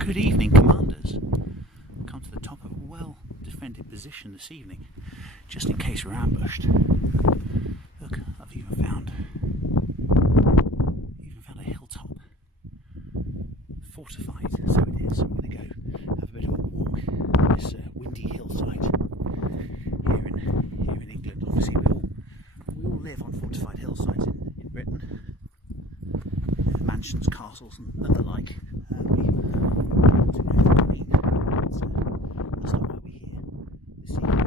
Good evening, commanders. Come to the top of a well-defended position this evening, just in case we're ambushed. Look, I've even found a hilltop, fortified. So it is. I'm going to go have a bit of a walk on this windy hillside here in England. Obviously, we all live on fortified hillsides in Britain, mansions, castles, and the like. That's not why we're here. This evening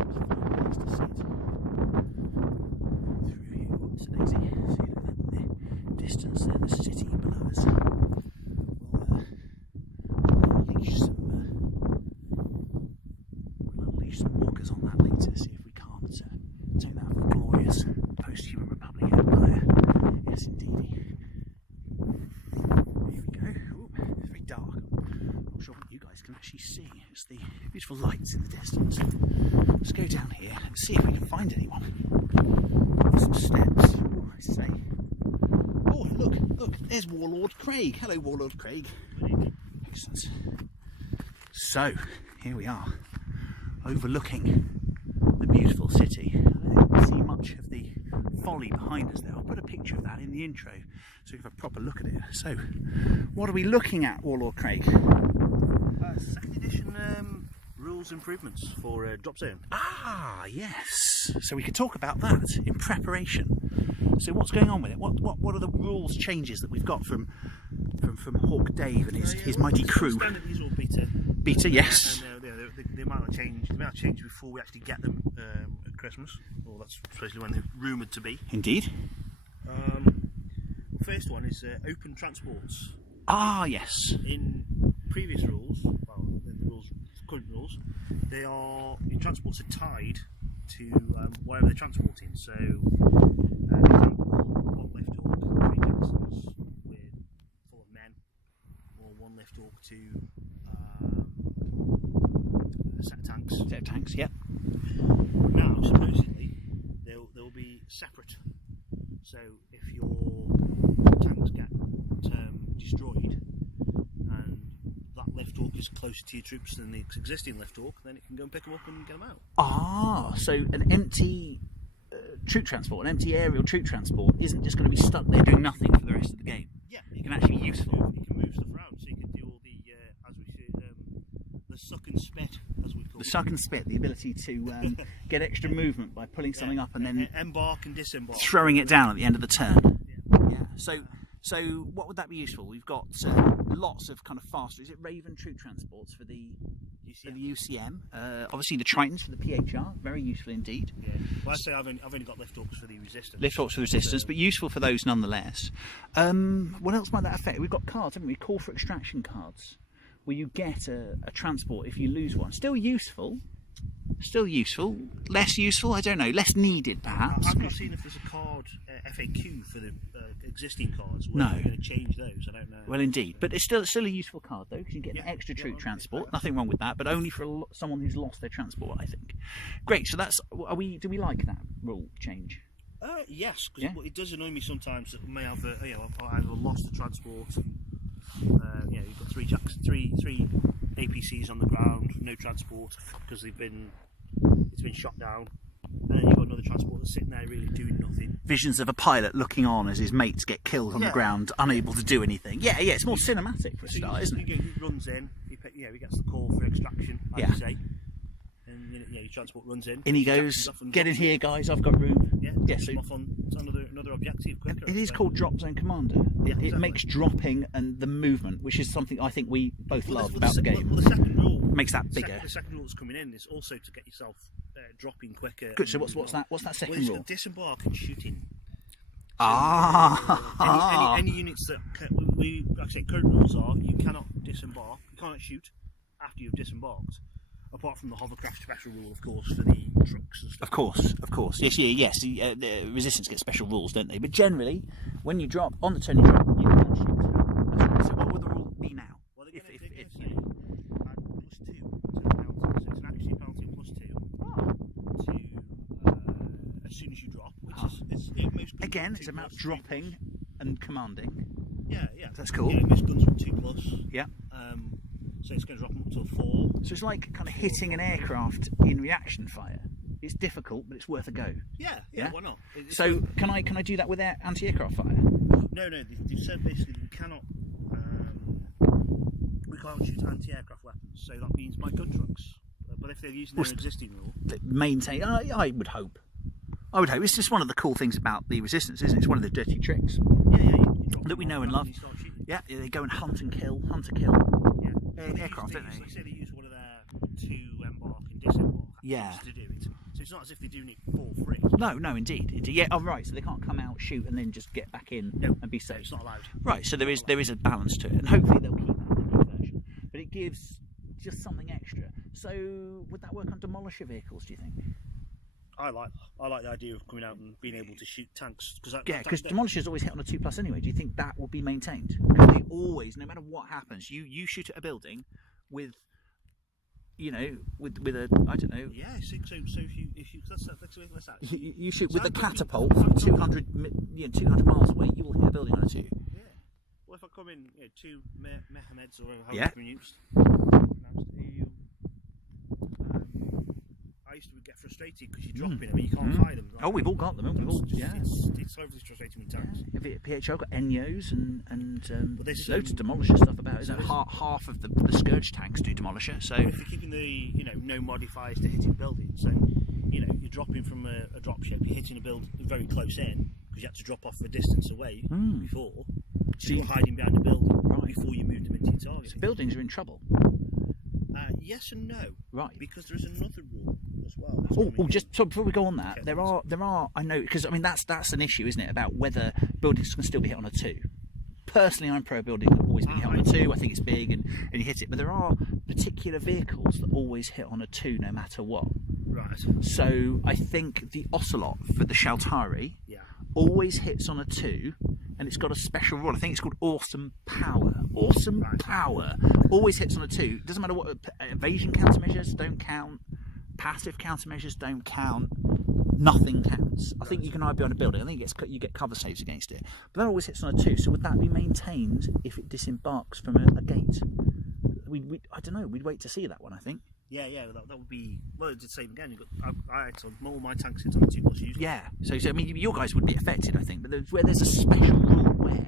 is a place to sit. Through here, what's an easy? See that in the distance there, the city below us. We'll unleash some walkers on that later, see if we can't take that glorious post-human republic empire. Yes, indeed. Dark. I'm not sure what you guys can actually see. It's the beautiful lights in the distance. Let's go down here and see if we can find anyone. Some steps. Oh, I say. Oh, look, there's Warlord Craig. Hello, Warlord Craig. Excellent. So, here we are, overlooking the beautiful city. I don't think we see much of the folly behind us there. I'll put a picture of that in the intro so you can have a proper look at it. So, what are we looking at, Warlord Craig? Second edition rules improvements for Dropzone. Ah, yes. So we could talk about that in preparation. So what's going on with it? What are the rules changes that we've got from Hawk Dave and his mighty crew? Standard, these are all beta. Beta, yes. And they might have changed before we actually get them at Christmas. Well, that's supposedly when they're rumoured to be. Indeed. First one is open transports. Ah, yes. In previous rules, well, the rules, current rules, they are in transports are tied to wherever they're transporting. So, for example, one lift hawk, 3 Jacksons full of men, or one lift hawk to a set of tanks. Set of tanks, yep. Now, supposedly, they'll be separate. So, if your tanks get destroyed and that lift hawk is closer to your troops than the existing lift hawk, then it can go and pick them up and get them out. Ah, so an empty troop transport, an empty aerial troop transport isn't just going to be stuck there doing nothing for the rest of the game. Yeah, it can actually be useful. You can move stuff around, so you can do all the, as we say, the suck and spit, as we call it. The suck and spit, the ability to get extra movement by pulling something up and then embark and disembark, throwing it down at the end of the turn. Yeah. So what would that be useful? We've got lots of kind of faster. Is it Raven troop transports for the UCM? Obviously the Tritons for the PHR, very useful indeed. Yeah. Well, I say I've only got lift hawks for the resistance. Lift hawks for the resistance, but useful for those nonetheless. What else might that affect? We've got cards, haven't we? Call for extraction cards, where you get a transport if you lose one. Still useful. Less useful, I don't know, less needed perhaps. I've not seen if there's a card FAQ for the existing cards. No. We're going to change those, I don't know. Well, indeed, but it's still a useful card though, because you get an extra troop transport. Nothing wrong with that, but only for someone who's lost their transport, I think. Great. So that's do we like that rule change? Yes, because it does annoy me sometimes that we may have either lost the transport. You've got three APCs on the ground, no transport because it's been shot down, and then you've got another transport that's sitting there really doing nothing. Visions of a pilot looking on as his mates get killed on the ground, unable to do anything. Yeah, it's more cinematic for a start, isn't it? He runs in, he gets the call for extraction, like you say, and your transport runs in. In he goes, get in here guys, I've got room. So off on another objective quicker. It is called Dropzone Commander. It makes dropping and the movement, which is something I think we both love about the game. Well, the second rule makes that bigger. The second rule that's coming in is also to get yourself dropping quicker. Good. So what's that? What's that second rule? Disembark and shooting. Any units that like I say, current rules are you cannot disembark, you cannot shoot after you've disembarked. Apart from the hovercraft special rule, of course, for the trucks and stuff. Of course. Yes. The Resistance get special rules, don't they? But generally, when you drop on the turn, you can't shoot. So what would the rule be now? Well, they're going to say +2 to the penalty. So it's an accuracy penalty +2 to as soon as you drop, which is most again, it's about dropping and commanding. Yeah, yeah. That's cool. You know, this gun's from 2+. Yeah. So it's going to drop them up to a 4. So it's like kind of hitting an aircraft in reaction fire. It's difficult, but it's worth a go. Yeah, why not? So can I do that with anti-aircraft fire? No, they've said basically we can't shoot anti-aircraft weapons. So that means my gun trucks. But if they're using their existing rule, maintain. I would hope. It's just one of the cool things about the Resistance, isn't it? It's one of the dirty tricks. That we know and love. Yeah, they go and hunt and kill. Yeah. Aircraft, don't they? Like say they use one of their to embark and disembark. Yeah. To do it. So it's not as if they're doing it for free. No, indeed. Yeah, oh right. So they can't come out, shoot, and then just get back in and be safe. It's not allowed. Right. So there is a balance to it, and hopefully they'll keep that in the new version. But it gives just something extra. So would that work on demolisher vehicles? Do you think? I like the idea of coming out and being able to shoot tanks because demolishers always hit on a 2+ anyway. Do you think that will be maintained? Because they always, no matter what happens, you shoot at a building with, you know, with a, I don't know. Yeah. So if you let's you shoot with a catapult from 200 miles away, you will hit a building on a 2. Yeah. Well, if I come in 2 Mehmeds or however yeah. used. I used to get frustrated because you're dropping them and you can't fire them. Like, we've all got them, haven't we? It's overly frustrating with tanks. Yeah. PHL got Enyos and there's loads of demolisher stuff about it. Half of the Scourge tanks do demolisher. So if you're keeping the no modifiers to hitting buildings, then you're dropping from a dropship, you're hitting a build very close in because you had to drop off a distance away before. So you're hiding behind a building before you move them into your target. So buildings are in trouble. Yes and no. Right. Because there is another rule as well. Just so before we go on that, there are. I know, because I mean that's an issue, isn't it? About whether buildings can still be hit on a 2. Personally, I'm pro building that always be hit on a 2. I think it's big and you hit it, but there are particular vehicles that always hit on a 2 no matter what. Right. So I think the Ocelot for the Shaltari always hits on a 2, and it's got a special rule. I think it's called Awesome Power. Power always hits on a 2. Doesn't matter what evasion countermeasures don't count, passive countermeasures don't count. Nothing counts. I think you can hide behind a building. I think you get cover saves against it, but that always hits on a 2. So would that be maintained if it disembarks from a gate? I don't know. We'd wait to see that one. I think. Yeah, that would be. Well, it's the same again. I had to all my tanks hit on the 2+. Yeah. So I mean, your guys would be affected, I think. But there's a special rule where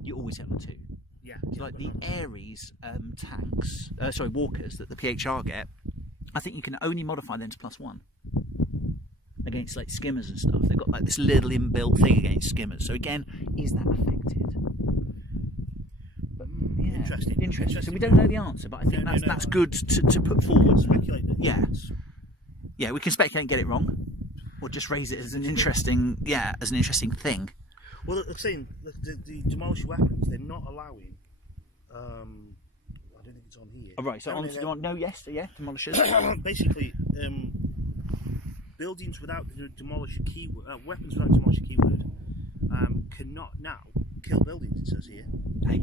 you always hit on a 2. Yeah. So like the Ares tanks, walkers that the PHR get, I think you can only modify them to +1 against like skimmers and stuff. They've got like this little inbuilt thing against skimmers. So again, is that affected? But interesting. So we don't know the answer, but I think that's good to put forward. Speculate. Yeah, we can speculate and get it wrong, or just raise it as an interesting thing. Well, I'm saying the demolisher weapons, they're not allowing. I don't think it's on here. Oh, right, so demolishers. Basically, buildings without the demolisher keyword, weapons without demolisher keyword, cannot now kill buildings. It says here. Hey.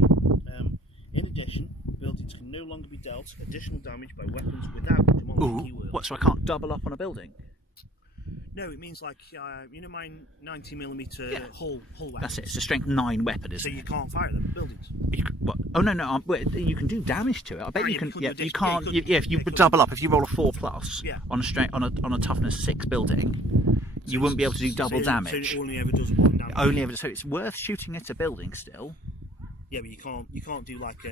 In addition, buildings can no longer be dealt additional damage by weapons without the demolisher keyword. What? So I can't double up on a building? No, it means like my 90mm hull weapon. That's it. It's a strength 9 weapon, isn't it? So you can't fire them at buildings. What? Oh no! You can do damage to it. I bet you can. Yeah, you can't. If you double up, if you roll a 4+ on a strength on a toughness 6 building, you wouldn't be able to do double damage. So it only ever does 1 damage. So it's worth shooting at a building still. Yeah, but you can't do like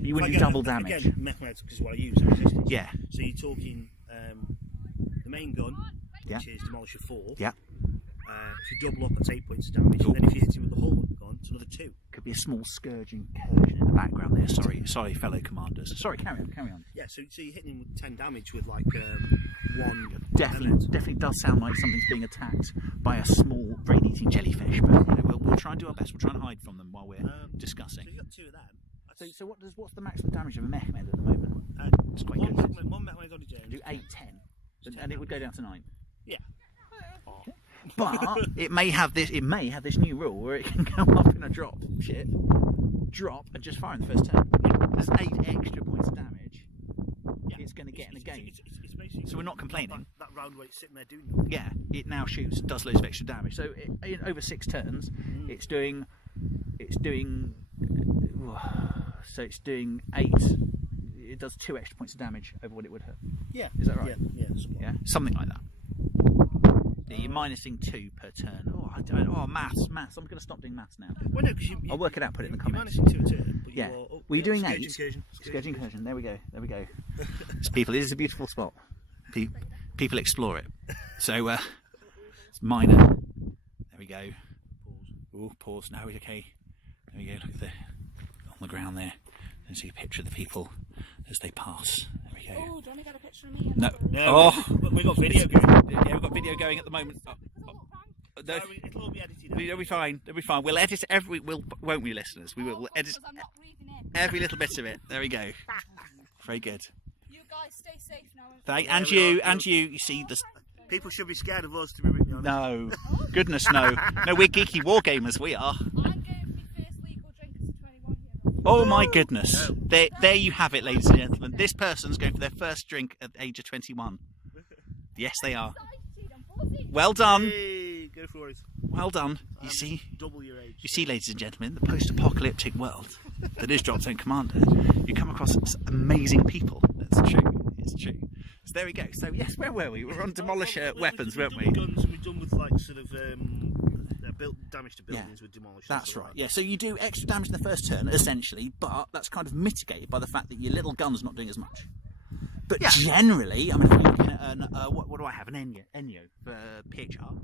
you wouldn't do double damage. Again, Mehmed is what I use. Resistance. Yeah. So you're talking the main gun, which is Demolisher 4. Yeah. If you double up, that's 8 points of damage. And then if you hit him with the whole gun, it's another 2. Could be a small scourge incursion in the background there. Sorry, fellow commanders. Sorry, carry on. Yeah, so you're hitting him with 10 damage with like 1. Definitely does sound like something's being attacked by a small brain-eating jellyfish. But we'll try and do our best. We'll try and hide from them while we're discussing. So you've got 2 of them. So what's the maximum damage of a Mehmed at the moment? It's quite good. One Mehmed on his own. Do 8, 10, and it would go down to 9. Yeah. But it may have this new rule where it can go up in a drop and just fire in the first turn. There's 8 extra points of damage. Yeah. It's going to get in a game. So we're not complaining. That round where it's sitting there doing nothing. Yeah, it now does loads of extra damage. So over 6 turns, it's doing So it's doing 8. It does 2 extra points of damage over what it would hurt. Yeah. Is that right? Yeah. Something like that. Yeah, you're minusing 2 per turn. Maths. I'm going to stop doing maths now. Well, no, because I'll work it out. Put it in the comments. You're minusing 2 a turn. But Yeah. You're doing scourge 8? Scourge incursion. There we go. It's people, it is a beautiful spot. People explore it. So it's minor. There we go. Pause. No, okay. There we go. Look at on the ground there. And see a picture of the people as they pass. There we go. Oh, do you want to get a picture of me? No. We've got video going. Yeah, we've got video going at the moment. No, it'll all be edited out. It'll be fine. We'll edit won't we, listeners? We will edit I'm not breathing in. every little bit of it. There we go. Very good. You guys stay safe now. And you. You see the. People should be scared of us, to be really honest. No, goodness no. No, we're geeky wargamers. We are. I'm going for my first legal drink as a 21-year-old. Oh my goodness. There you have it, ladies and gentlemen. This person's going for their first drink at the age of 21. Yes, they are. Well done. Hey, go for it. Well done. You see, double your age. You see, ladies and gentlemen, the post-apocalyptic world that is Dropzone Commander. You come across amazing people. That's true. It's true. So there we go. So yes, where were we? We were on demolisher weapons, weren't we? Guns. We've done with like sort of damage to buildings with demolishers. That's right. Yeah. So you do extra damage in the first turn, essentially, but that's kind of mitigated by the fact that your little gun's not doing as much. But generally, I mean, if we're looking at what do I have? An Enyo for PHR.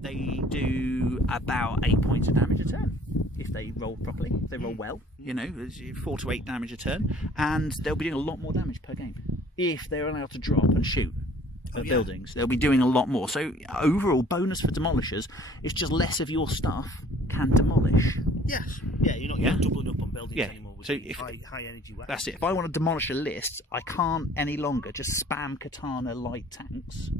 They do about 8 points of damage a turn if they roll properly. If they roll well, 4 to 8 damage a turn, and they'll be doing a lot more damage per game if they're allowed to drop and shoot at buildings. They'll be doing a lot more. So overall bonus for demolishers is just less of your stuff can demolish. Yes. Yeah, you're not doubling up on buildings anymore with high energy weapons. That's it. If I want to demolish a list, I can't any longer just spam katana light tanks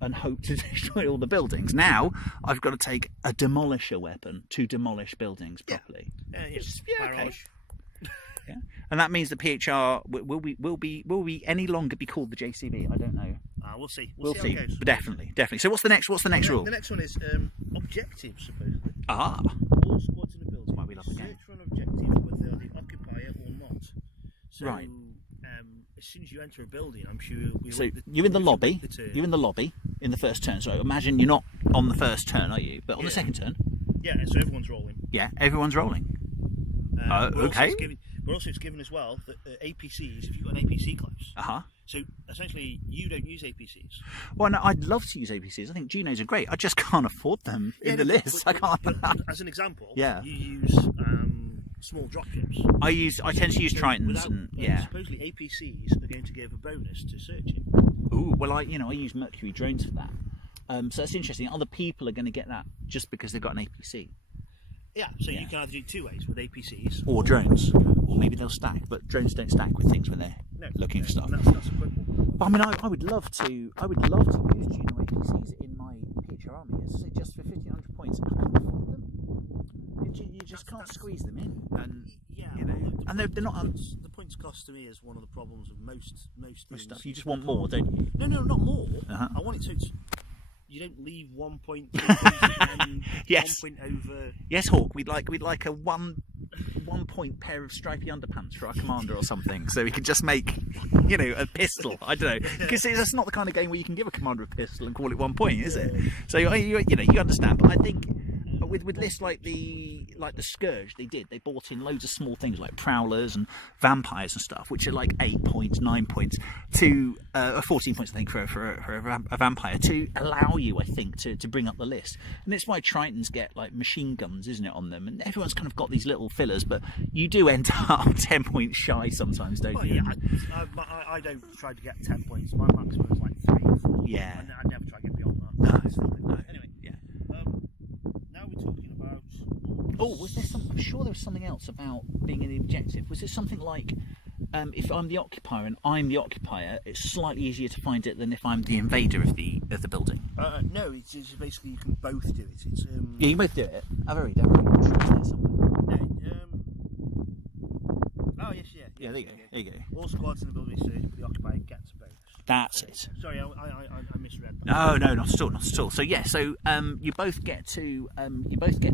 and hope to destroy all the buildings. Now I've got to take a demolisher weapon to demolish buildings properly. Barrage. Yeah. And that means the PHR will be any longer be called the JCB. I don't know. We'll see. We'll see. How it goes. But definitely. So what's the next rule? The next one is objectives, supposedly. Ah. All squads in a building. Why we love the game. Search for an objective, whether the occupier or not. So, right. As soon as you enter a building, I'm sure you're in the lobby. You're in the lobby in the first turn. So imagine you're not on the first turn, are you? But on the second turn. Yeah. So everyone's rolling. Yeah, everyone's rolling. Okay. But also it's given as well that APCs, if you've got an APC close. So essentially you don't use APCs. Well, no, I'd love to use APCs. I think Junos are great. I just can't afford them in the list. I can't. But as an example, you use small dropships. I tend to use Tritons, supposedly APCs are going to give a bonus to searching. Ooh, well, I use Mercury drones for that. So that's interesting. Other people are going to get that just because they've got an APC. Yeah, so you can either do 2 ways with APCs or drones, or maybe they'll stack. But drones don't stack with things when they're looking for stuff. That's a quick one. But I mean, I would love to use Juno APCs in my PHR army. As I say, just for 1,500 points, I can't afford them. You just can't squeeze them in, and and they're not. The points cost to me is one of the problems of most stuff. You just want more, don't you? No, not more. I want it so you don't leave 1 point, 2 points, and 1 point over. Yes, Hawk. We'd like a 1 point pair of stripy underpants for our commander or something, so we can just make a pistol. I don't know, because that's not the kind of game where you can give a commander a pistol and call it 1 point, is it? So you understand. But I think with lists like the Scourge, they bought in loads of small things like prowlers and vampires and stuff, which are like 8 points, 9 points to 14 points, I think, for a vampire to allow you, I think, to bring up the list. And it's why Tritons get like machine guns, isn't it, on them? And everyone's kind of got these little fillers, but you do end up 10 points shy sometimes, don't you? Yeah, I don't try to get 10 points. My maximum is like 3 or 4. Yeah. I never try to get beyond that. No. Anyway, now we're talking about. Oh, was there some? I'm sure there was something else about being in the objective. Was it something like, if I'm the occupier and I'm the occupier, it's slightly easier to find it than if I'm the invader of the building? No, it's basically you can both do it. It's yeah, you both do it. I've already done it. I'm sure it's there somewhere. Oh yes, yeah. There you go. All squads in the building search, but the occupier gets a bonus. That's it. Sorry, I misread that. No, not at all, not at all. So yeah, so you both get to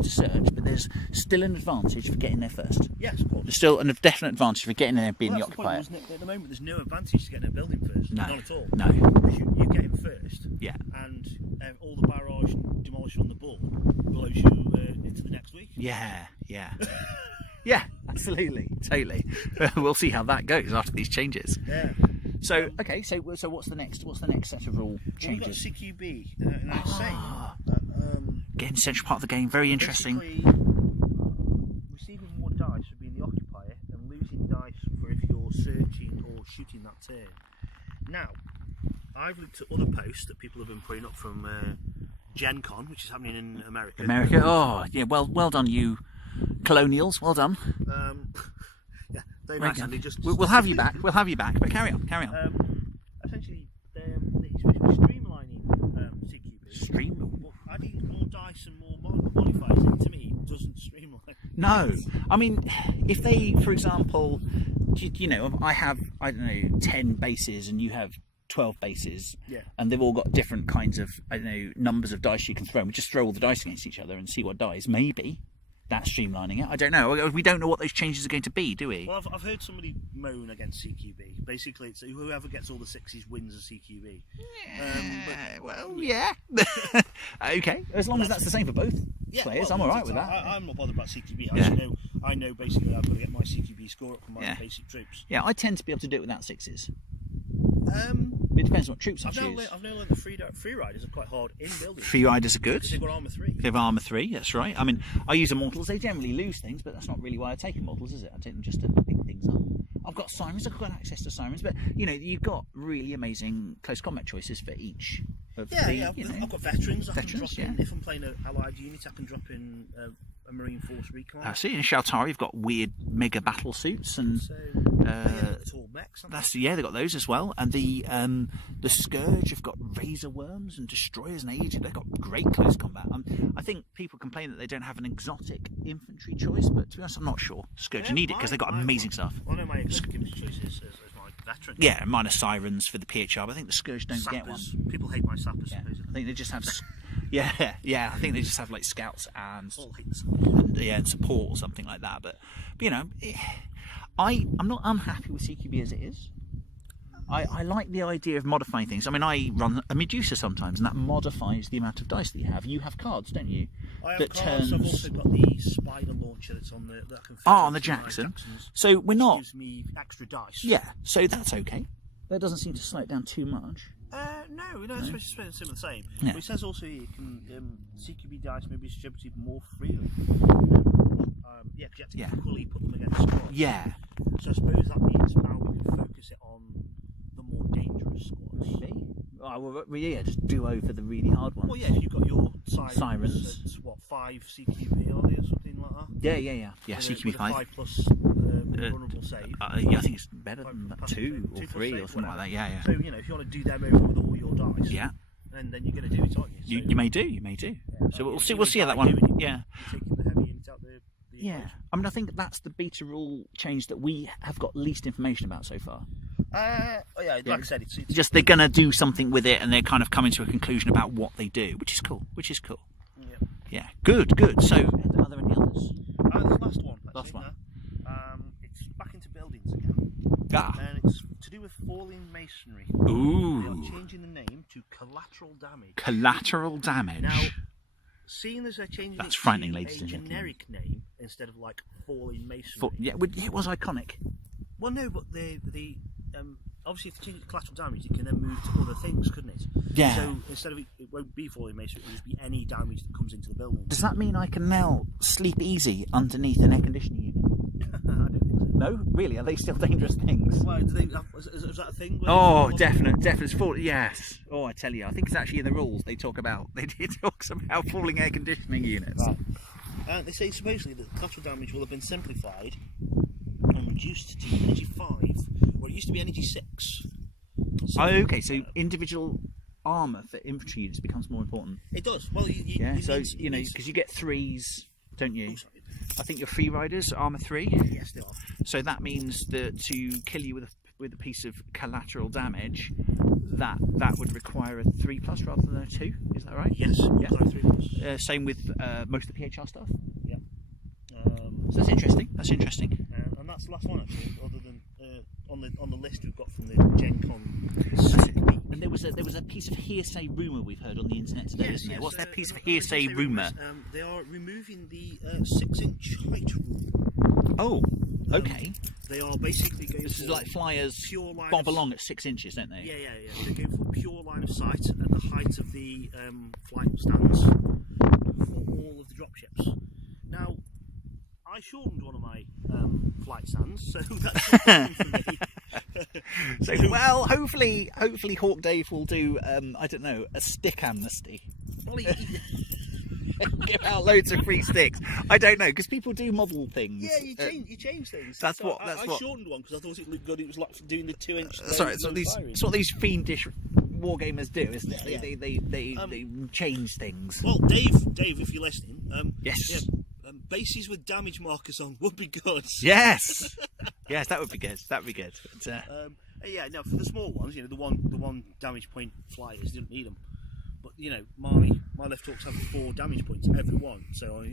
search, but there's still an advantage for getting there first. Yes, of course. There's still a definite advantage for getting there and being Well, the that's occupier. The point, isn't it? At the moment, there's no advantage to getting a building first. No, Not at all. no. Because you get in first. Yeah. And all the barrage and demolition on the ball blows you into the next week. Yeah. Yeah, absolutely, totally. We'll see how that goes after these changes. Yeah. So okay, so what's the next set of rule changes? We've got CQB, and I was saying getting central part of the game, very interesting. Receiving more dice for being the occupier and losing dice for if you're searching or shooting that turn. Now, I've looked at other posts that people have been putting up from Gen Con, which is happening in America. Oh yeah, well done, you colonials, well done. Yeah, very nice. And We'll have you back. We'll have you back. But carry on. Essentially, they're supposed to be streamlining CQB. But adding more dice and more modifiers in, to me, doesn't streamline. No, I mean, if they, for example, you know, I don't know, 10 bases and you have 12 bases, yeah, and they've all got different kinds of, I don't know, numbers of dice you can throw. We just throw all the dice against each other and see what dies. Maybe that's streamlining it. I don't know. We don't know what those changes are going to be, do we? Well, I've heard somebody moan against CQB. Basically, it's whoever gets all the sixes wins a CQB. Yeah. Okay, as long as that's the same for both players, I'm all right with that. I'm not bothered about CQB. Yeah. I know basically I've got to get my CQB score up for my basic troops. Yeah, I tend to be able to do it without sixes. It depends on what troops I choose. I've now learned that free riders are quite hard in building. Free riders are good. They've got armour 3. They've armour 3, that's right. I mean, I use immortals. They generally lose things, but that's not really why I take immortals, is it? I take them just to pick things up. I've got sirens. I've got access to sirens, but you know, you've got really amazing close combat choices for each of I've got veterans. I can drop yeah. in if I'm playing an allied unit. I can drop in a Marine Force recon. I see. In Shaltari, you've got weird mega battle suits and tall mechs. they've got those as well. And the Scourge have got razor worms and destroyers and agents. They've got great close combat. I think people complain that they don't have an exotic infantry choice, but to be honest, I'm not sure. Scourge, you need it because they've got amazing stuff. Well, I know my exotic choice is my veteran. Yeah, minus sirens for the PHR, but I think the Scourge don't sappers. get one. People hate my sappers. Yeah. Supposedly. I think they just have. Yeah. I think they just have like scouts and support or something like that. But you know, I'm not unhappy with CQB as it is. I like the idea of modifying things. I mean, I run a Medusa sometimes, and that modifies the amount of dice that you have. You have cards, don't you? I have cards. I've also got the spider launcher that's on that I can fit on the Jackson. So we're not. Gives me extra dice. Yeah, so that's okay. That doesn't seem to slow it down too much. No, it's supposed to be the same. Yeah. But it says also you can CQB dice may be distributed more freely. Because you have to equally put them against squads. Yeah. So I suppose that means now we can focus it on the more dangerous squads. Maybe. Just do over the really hard ones. Well, yeah, you've got your sirens. It's what, 5 CQB are they or something like that? Yeah. CQB with 5. 5 plus vulnerable save. I think it's better than that, 2 or 3 or something like that. Yeah. So you know, if you want to do them over with all your dice, and then you're going to do it, aren't you? So, you may do. Yeah, so we'll see how that one. You're taking the heavy units out the I mean, I think that's the beta rule change that we have got least information about so far. Like I said, it's just they're going to do something with it, and they're kind of coming to a conclusion about what they do, which is cool. Yeah. Good. So, are there any others? There's last one. Last one. It's back into buildings again. And it's to do with falling masonry. Ooh. They are changing the name to collateral damage. Collateral damage. Now, seeing as they're changing that's it frightening, to ladies a and gentlemen. generic name instead of like falling masonry. It was iconic. Well, no, but the obviously if you change it to collateral damage, it can then move to other things, couldn't it? Yeah. So instead of it won't be falling masonry, it'll just be any damage that comes into the building. Does that mean I can now sleep easy underneath an air conditioning unit? I don't think so. No, really? Are they still dangerous things? Well, is that a thing? Definite. Yes. Oh, I tell you, I think it's actually in the rules. It talks about falling air conditioning units. Right. They say supposedly that collateral damage will have been simplified and reduced to energy 5, where it used to be energy 6. So, so individual armour for infantry units becomes more important. It does. Well, because you get 3s, don't you? Oh, I think your free riders armour 3. Yes, they are. So that means that to kill you with a piece of collateral damage, that would require a 3+ rather than a 2. Is that right? Yes. Yeah. 3+. Same with most of the PHR stuff. Yeah. So that's interesting. That's interesting. And that's the last one actually, other than on the list we've got from the Gen Con. And there was a piece of hearsay rumour we've heard on the internet today, isn't there? What's that piece of hearsay rumour? rumour? They are removing the 6-inch height rule. Oh, okay. They are basically going. This is like flyers pure line bob along at 6 inches, don't they? Yeah. They're going for pure line of sight at the height of the flight stands for all of the dropships. Now, I shortened one of my flight stands, so that's something for me. So, well, hopefully Hawk Dave will do, I don't know, a stick amnesty. Well, Give out loads of free sticks. I don't know, because people do model things. yeah, you change things. That's So what. I shortened one because I thought it looked good. It was like doing the 2-inch. Sorry, it's what these fiendish wargamers do, isn't it? Yeah. They change things. Well, Dave, if you're listening, Yes. Bases with damage markers on would be good. Yes. Yes, that would be good. That would be good. But, Yeah, no, for the small ones, the one damage point flyers, didn't need them. But my left hooks have 4 damage points every one, so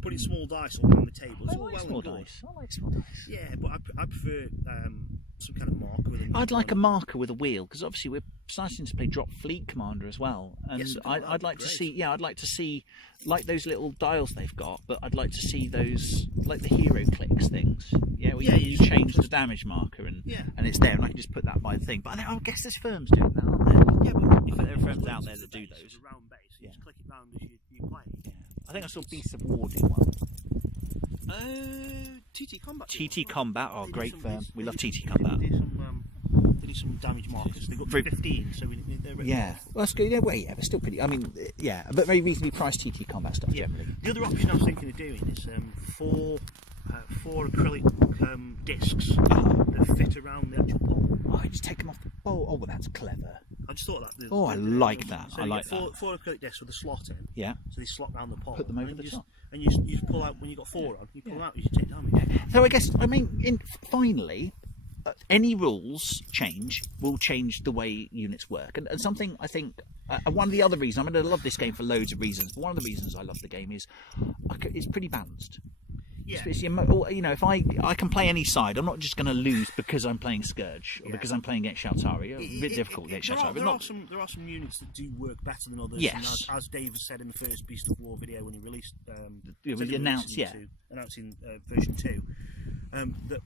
putting small dice all around the table. It's all I like well small and good. dice. I like small dice. Yeah, but I prefer some kind of marker with a. I'd like a marker with a wheel, because obviously we're starting to play Drop Fleet Commander as well, and Yes, I'd like to great. see. Yeah, I'd like to see like those little dials they've got, but I'd like to see those like the hero clicks things. Yeah, where you change the damage marker and it's there, and I can just put that by the thing. But I guess there's firms doing that, aren't there? Yeah, but If there are firms out there that do those. It's a round base. You just click it round as you play. Yeah. I think I saw Beasts of War do one. TT Combat. TT Combat, oh, They did great some- firm. they We love did- TT Combat. They did some damage markers. They got Very- 15, so they're ready. Yeah, well, that's good. Yeah, well, yeah, but still pretty. I mean, yeah, but very reasonably priced TT Combat stuff Yeah. generally. The other option I was thinking of doing is 4 acrylic discs that fit around the actual pole. Oh, you just take them off the bowl. Oh, well, that's clever. I just thought that. Oh, I like that. So I you like get that. 4 acrylic discs with a slot in. Yeah. So they slot round the pole. Put them over and the you top. And you just pull out when you got 4 on. You pull them out as you take damage. So I guess, I mean, finally, any rules will change the way units work. And something I think, one of the other reasons, I mean, I love this game for loads of reasons, but one of the reasons I love the game is it's pretty balanced. Yeah. It's, if I can play any side, I'm not just going to lose because I'm playing Scourge or because I'm playing against Shaltari. A bit difficult against Shaltari, but not. There are some units that do work better than others. Yes. And as Dave said in the first Beast of War video when he released, announcing version 2, that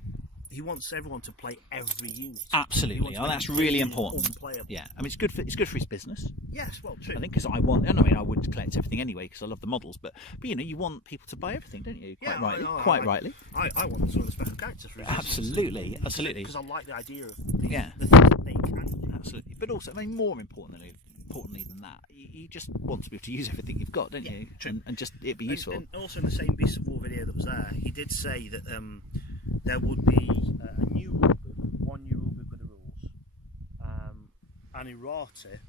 he wants everyone to play every unit. Absolutely, He that's wants really every unit important. unplayable. Yeah, I mean it's good for his business. Yes, well, true. I think because I would collect everything anyway because I love the models, but you want people to buy everything, don't you? Quite rightly. Rightly. I want some of the special characters for Absolutely. because I like the idea of the things that they can do. Absolutely. But also, I mean, more importantly than that, you just want to be able to use everything you've got, don't you? True. And just it'd be useful. And also in the same Beast of War video that was there, he did say that there would be a new rulebook, one new rulebook with the rules, an errata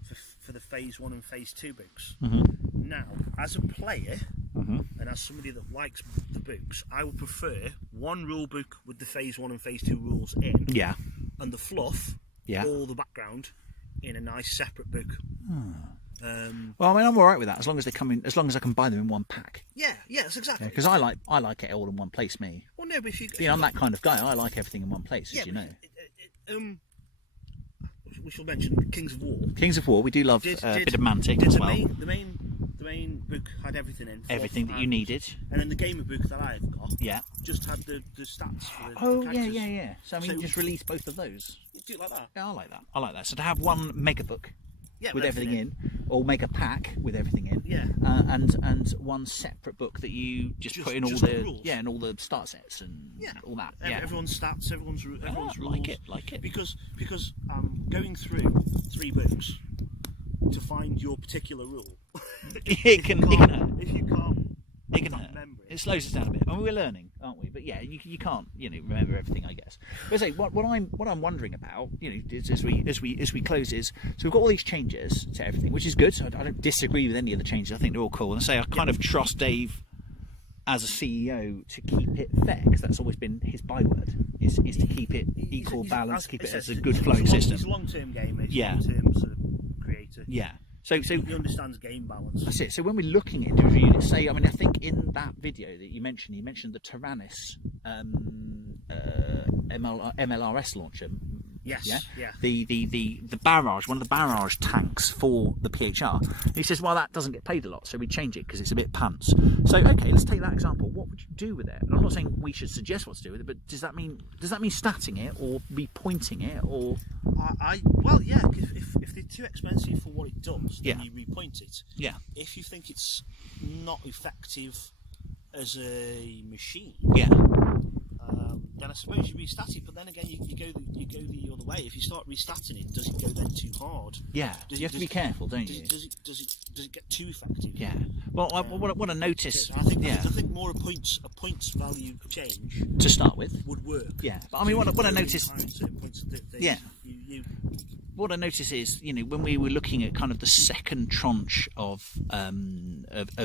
for the Phase 1 and Phase 2 books. Mm-hmm. Now, as a player, and as somebody that likes the books, I would prefer one rulebook with the Phase 1 and Phase 2 rules in, and the fluff, all the background, in a nice separate book. Well, I mean, I'm all right with that as long as they come in, as long as I can buy them in one pack. Yes, exactly. Because I like it all in one place. Me. Well, no, but if you, I'm that kind of guy. I like everything in one place, as you know. We shall mention Kings of War. Kings of War. We do love a bit of Mantic as well. The main book had everything in. Everything that you needed. And then the gamer book that I've got, just had the stats for the characters. Yeah. So I mean, just release both of those. Do it like that. Yeah, I like that. So to have one mega book with everything in, or make a pack with everything in, and one separate book that you just put in all the rules. and all the start sets and all that. Everyone's stats, everyone's rules. Like it. Because going through 3 books to find your particular rule, it can hurt. If you can't. It can hurt. It slows us down a bit. I mean, we're learning, aren't we? But yeah, you can't remember everything, I guess. But say what I'm wondering about, is as we close is, so we've got all these changes to everything, which is good. So I don't disagree with any of the changes. I think they're all cool. And I say I kind of trust Dave as a CEO to keep it fair, because that's always been his byword, is to keep it equal, balance, keep it as a good flowing system. He's a long-term gamer. He's Yeah. a long-term sort of creator. Yeah. So he understands game balance. that's it. So when we're looking at individual units, say, I mean, I think in that video that you mentioned the Tyrannus MLRS launcher. Yes. Yeah. The barrage, one of the barrage tanks for the PHR. And he says, well, that doesn't get played a lot, so we change it because it's a bit pants. So okay, let's take that example. What would you do with it? And I'm not saying we should suggest what to do with it, but does that mean statting it or repointing it or? Well, yeah. If they're too expensive for what it does, then you repoint it. Yeah. If you think it's not effective as a machine, then I suppose you restat it. But then again, you go the other way. If you start restatting it, does it go then too hard? Yeah. You have to be careful, don't you? Does it get too effective? Yeah. Well, what I notice. I think more a points value change to start with would work. Yeah. But I mean, what I noticed. Yeah. What I notice is, when we were looking at kind of the second tranche of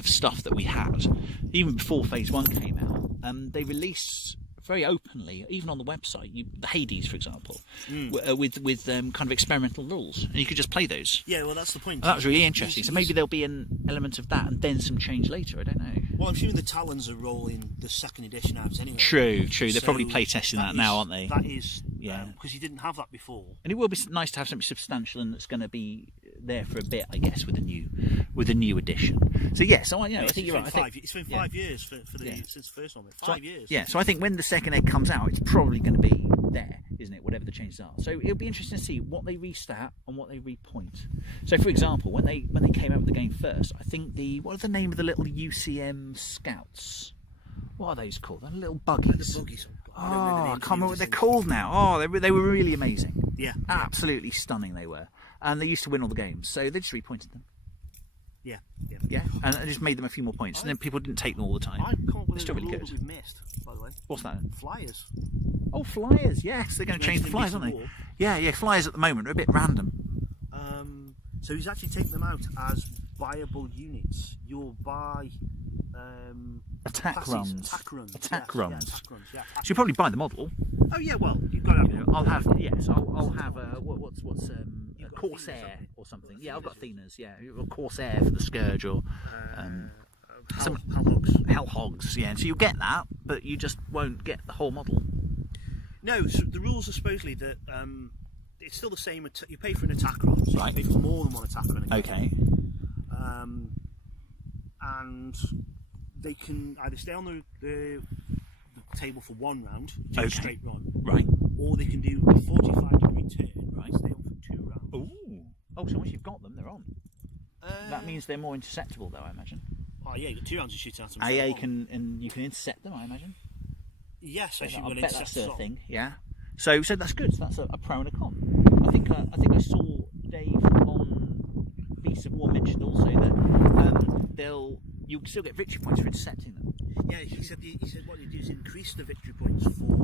stuff that we had, even before Phase 1 came out, they released very openly, even on the website, the Hades, for example, with kind of experimental rules, and you could just play those. Yeah, well, that's the point. And that was really interesting. So maybe there'll be an element of that, and then some change later. I don't know. Well, I'm assuming the Talons are rolling the second edition out anyway. True. They're probably playtesting that now, aren't they? That is, because you didn't have that before. And it will be nice to have something substantial and that's going to be there for a bit, I guess, with a new edition. So I think you're right. It's been 5 years since the first one. 5 years. Yeah. So I think when the second egg comes out, it's probably going to be there, isn't it? Whatever the changes are. So it'll be interesting to see what they restat and what they repoint. So, for example, when they came out with the game first, I think what are the name of the little UCM scouts? What are those called? They're little buggies. The buggies. I can't remember what they're called now. Oh, they were really amazing. Yeah. Absolutely stunning they were. And they used to win all the games, so they just repointed them. Yeah, and it just made them a few more points, and then people didn't take them all the time. I can't believe still really the rule good. that we've missed, by the way. What's that? Flyers. Oh, flyers! Yes, they're going to change the flyers, aren't they? Yeah. Flyers at the moment are a bit random. So he's actually taken them out as viable units. You'll buy attack runs. Attack runs. So you probably buy the model. Oh yeah, well you've got to have. I'll have I'll have what's a Corsair or something. Yeah, I've got Athenas. Yeah, or Corsair for the Scourge or Hell Hogs. Yeah, so you'll get that, but you just won't get the whole model. No, so the rules are supposedly that it's still the same. You pay for an attack run, so right. You pay for more than one attack run. Okay. And they can either stay on the table for one round, do a straight run, right, or they can do a 45-degree turn, right, stay on for 2 rounds. Oh, so once you've got them, they're on. That means they're more interceptable, though, I imagine. Oh yeah, you got 2 rounds to shoot at them. AA and you can intercept them, I imagine. Yes, I bet that's a thing. Yeah. So that's good. So that's a pro and a con. I think I saw Dave on Beasts of War mentioned also that you'll still get victory points for intercepting them. Yeah, he said what you do is increase the victory points for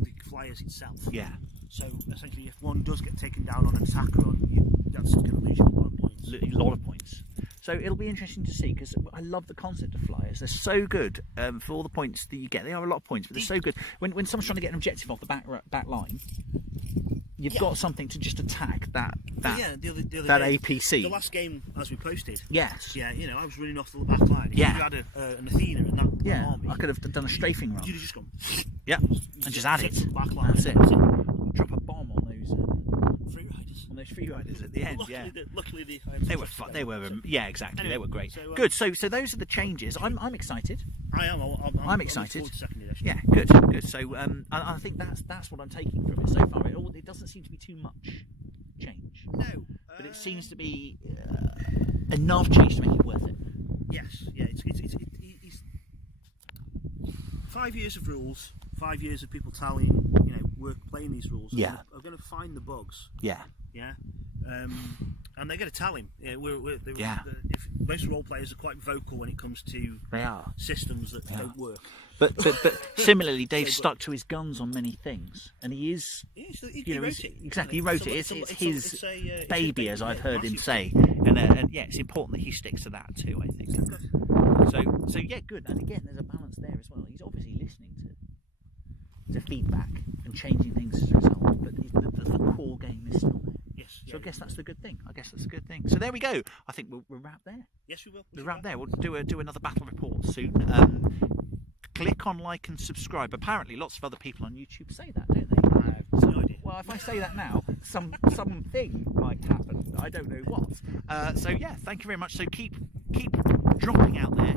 the flyers itself. Yeah. So essentially, if one does get taken down on an attack run, that's going to lose you a lot of points. A lot of points. So it'll be interesting to see, because I love the concept of flyers. They're so good for all the points that you get. They are a lot of points, but they're so good. When someone's trying to get an objective off the back line, you've got something to just attack that the other APC. The last game, as we posted. Yes. Yeah, I was running off the back line. If you had an Athena in that army, I could have done a strafing run. You'd have just gone. Yeah, and just add it. Back line. That's it. Drop a bomb on those free riders. On those free riders at the end. Luckily, they were fun. They were exactly. Anyway, they were great. So, good. So those are the changes. I'm excited. I am. I'm excited. I'm second edition. Yeah, good. So I think that's what I'm taking from it so far. It doesn't seem to be too much change. No, but it seems to be enough change to make it worth it. Yes. Yeah. It's 5 years of rules. 5 years of people tallying, playing these rules. Yeah. Are going to find the bugs. Yeah. Yeah. And they're going to tell him. If most role players are quite vocal when it comes to systems that don't work. But similarly, Dave's stuck to his guns on many things, and he is. He wrote it. Exactly, he wrote it. It's his baby, as I've heard him say, and it's important that he sticks to that too. I think. So yeah, good. And again, there's a balance there as well. He's obviously listening to feedback and changing things as a result, but the core game is still there. Yes. So I guess that's the good thing. So there we go. I think we'll wrap there. Yes, we will. We'll wrap there. We'll do another battle report soon. Click on like and subscribe. Apparently, lots of other people on YouTube say that, don't they? I have no idea. Well, if I say that now, something might happen. I don't know what. So yeah, thank you very much. So keep dropping out there